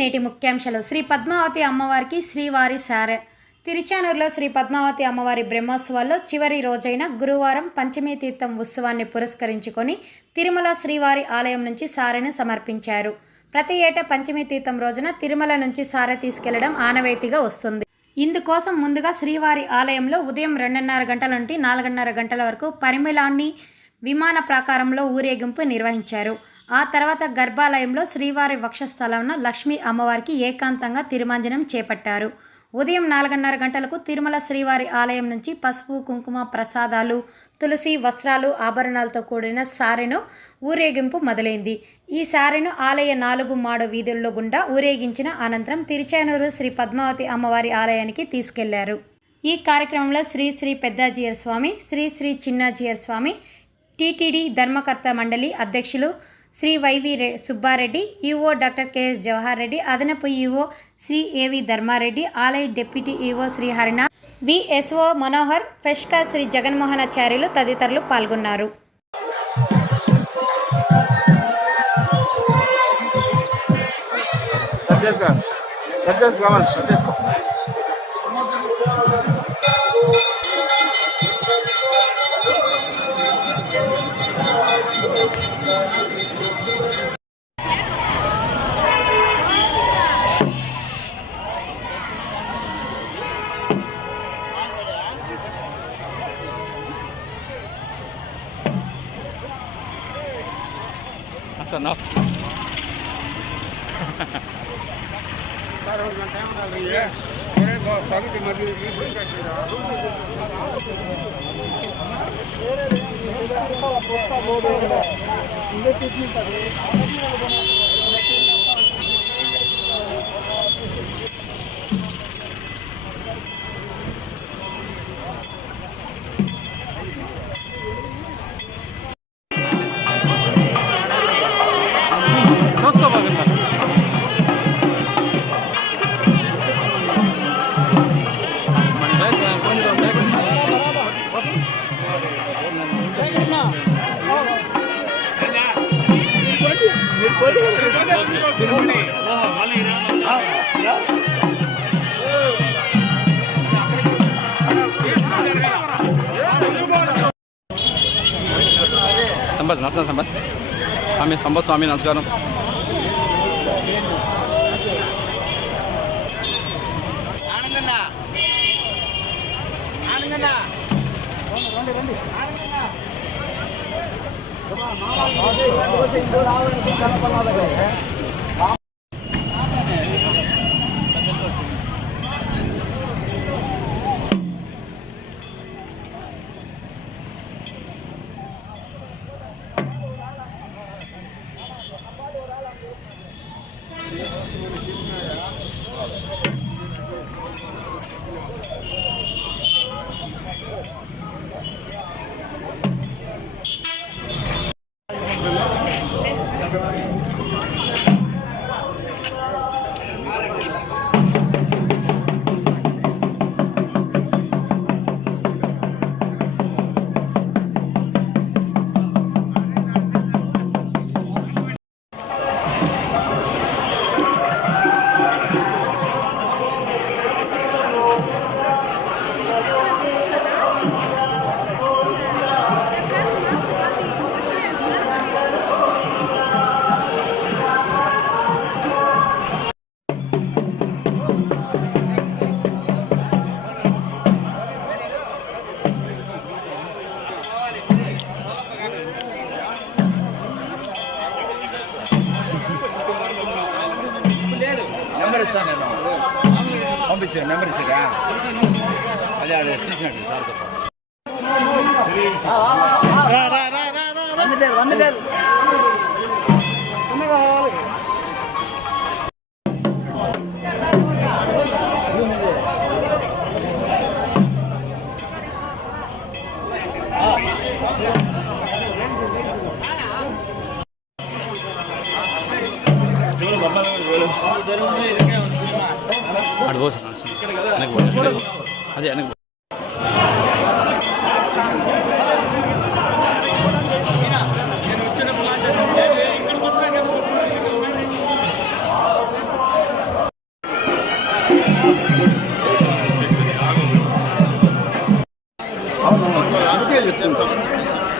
నేటి ముఖ్యాంశాలు. శ్రీ పద్మావతి అమ్మవారికి శ్రీవారి సారె. తిరుచానూరులో శ్రీ పద్మావతి అమ్మవారి బ్రహ్మోత్సవాల్లో చివరి రోజైన గురువారం పంచమీ తీర్థం ఉత్సవాన్ని పురస్కరించుకొని తిరుమల శ్రీవారి ఆలయం నుంచి సారెను సమర్పించారు. ప్రతి ఏటా పంచమీ తీర్థం రోజున తిరుమల నుంచి సారె తీసుకెళ్లడం ఆనవాయితీగా వస్తుంది. ఇందుకోసం ముందుగా శ్రీవారి ఆలయంలో ఉదయం 2:30 గంటల నుండి 4:30 గంటల వరకు పరిమళాన్ని విమాన ప్రాకారంలో ఊరేగింపు నిర్వహించారు. ఆ తర్వాత గర్భాలయంలో శ్రీవారి వక్షస్థలంలో లక్ష్మీ అమ్మవారికి ఏకాంతంగా తిరుమంజనం చేపట్టారు. ఉదయం 4:30 గంటలకు తిరుమల శ్రీవారి ఆలయం నుంచి పసుపు, కుంకుమ, ప్రసాదాలు, తులసి, వస్త్రాలు, ఆభరణాలతో కూడిన సారెను ఊరేగింపు మొదలైంది. ఈ సారెను ఆలయ 4 మాడ వీధుల్లో గుండా ఊరేగించిన అనంతరం తిరుచానూరు శ్రీ పద్మావతి అమ్మవారి ఆలయానికి తీసుకెళ్లారు. ఈ కార్యక్రమంలో శ్రీ శ్రీ పెద్దాజీయర్ స్వామి, శ్రీ శ్రీ చిన్నాజీయర్ స్వామి, టీటీడీ ధర్మకర్త మండలి అధ్యక్షులు Shri YV Subba Reddy, EO doctor KS Jawahar Reddy, అదనపు ఈవో శ్రీ ఏవి ధర్మారెడ్డి, ఆలయ deputy EO Shri Harinath, VSO Manohar, ఫెష్కా శ్రీ జగన్మోహనాచార్యులు తదితరులు పాల్గొన్నారు. No. సంపత్ నమస్తే సంపత్ స్వామి, సంపత్ స్వామి నమస్కారం. పంపించాను, నెంబర్ ఇచ్చారా? అదే అదే తీసినట్టు సార్తో అదే చేశారు.